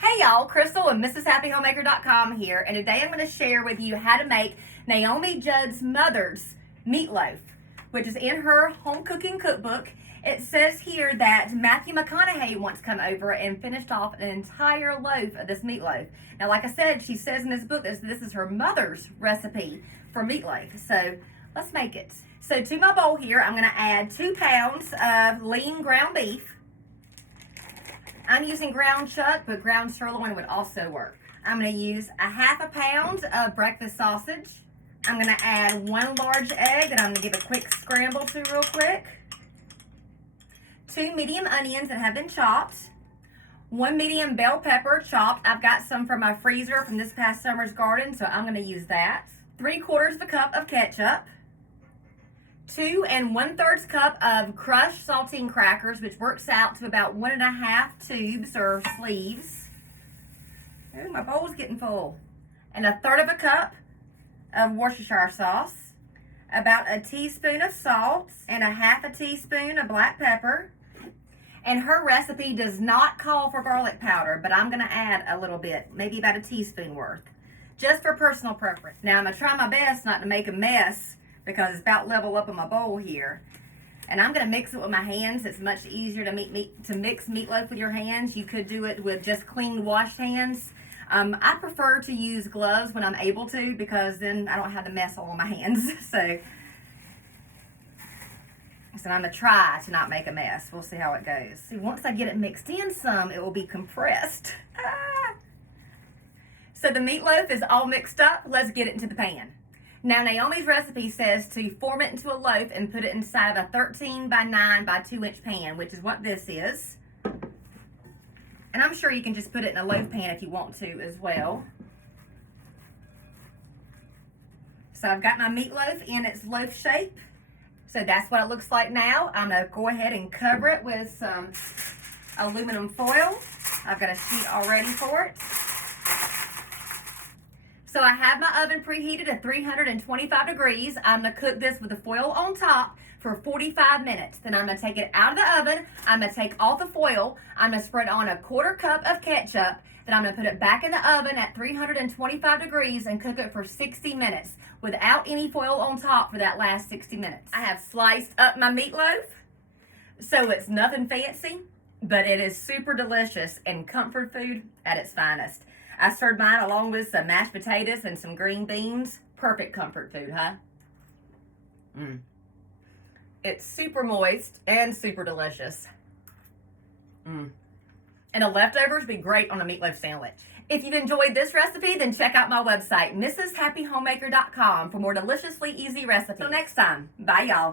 Hey y'all, Crystal and MrsHappyHomemaker.com here, and today I'm going to share with you how to make Naomi Judd's mother's meatloaf, which is in her home cooking cookbook. It says here that Matthew McConaughey once come over and finished off an entire loaf of this meatloaf. Now, like I said, she says in this book that this is her mother's recipe for meatloaf. So let's make it. So to my bowl here, I'm going to add 2 pounds of lean ground beef. I'm using ground chuck, but ground sirloin would also work. I'm going to use a 1/2 pound of breakfast sausage. I'm going to add 1 large egg that I'm going to give a quick scramble to real quick. 2 medium onions that have been chopped. 1 medium bell pepper chopped. I've got some from my freezer from this past summer's garden, so I'm going to use that. 3/4 cup of ketchup. 2 1/3 cup of crushed saltine crackers, which works out to about 1 1/2 tubes or sleeves. Oh, my bowl's getting full. And 1/3 cup of Worcestershire sauce. About a teaspoon of salt and a 1/2 teaspoon of black pepper. And her recipe does not call for garlic powder, but I'm going to add a little bit, maybe about a teaspoon worth, just for personal preference. Now, I'm going to try my best not to make a mess, because it's about level up in my bowl here. And I'm going to mix it with my hands. It's much easier to mix meatloaf with your hands. You could do it with just clean, washed hands. I prefer to use gloves when I'm able to, because then I don't have the mess all on my hands. So I'm going to try to not make a mess. We'll see how it goes. See, once I get it mixed in some, it will be compressed. So the meatloaf is all mixed up. Let's get it into the pan. Now, Naomi's recipe says to form it into a loaf and put it inside of a 13 by 9 by 2 inch pan, which is what this is. And I'm sure you can just put it in a loaf pan if you want to as well. So I've got my meatloaf in its loaf shape. So that's what it looks like now. I'm going to go ahead and cover it with some aluminum foil. I've got a sheet all ready for it. So I have my oven preheated at 325 degrees. I'm going to cook this with the foil on top for 45 minutes. Then I'm going to take it out of the oven. I'm going to take off the foil. I'm going to spread on a 1/4 cup of ketchup. Then I'm going to put it back in the oven at 325 degrees and cook it for 60 minutes without any foil on top for that last 60 minutes. I have sliced up my meatloaf, so it's nothing fancy, but it is super delicious and comfort food at its finest. I served mine along with some mashed potatoes and some green beans. Perfect comfort food, huh? It's super moist and super delicious. And the leftovers would be great on a meatloaf sandwich. If you've enjoyed this recipe, then check out my website, MrsHappyHomemaker.com, for more deliciously easy recipes. Till next time, bye y'all.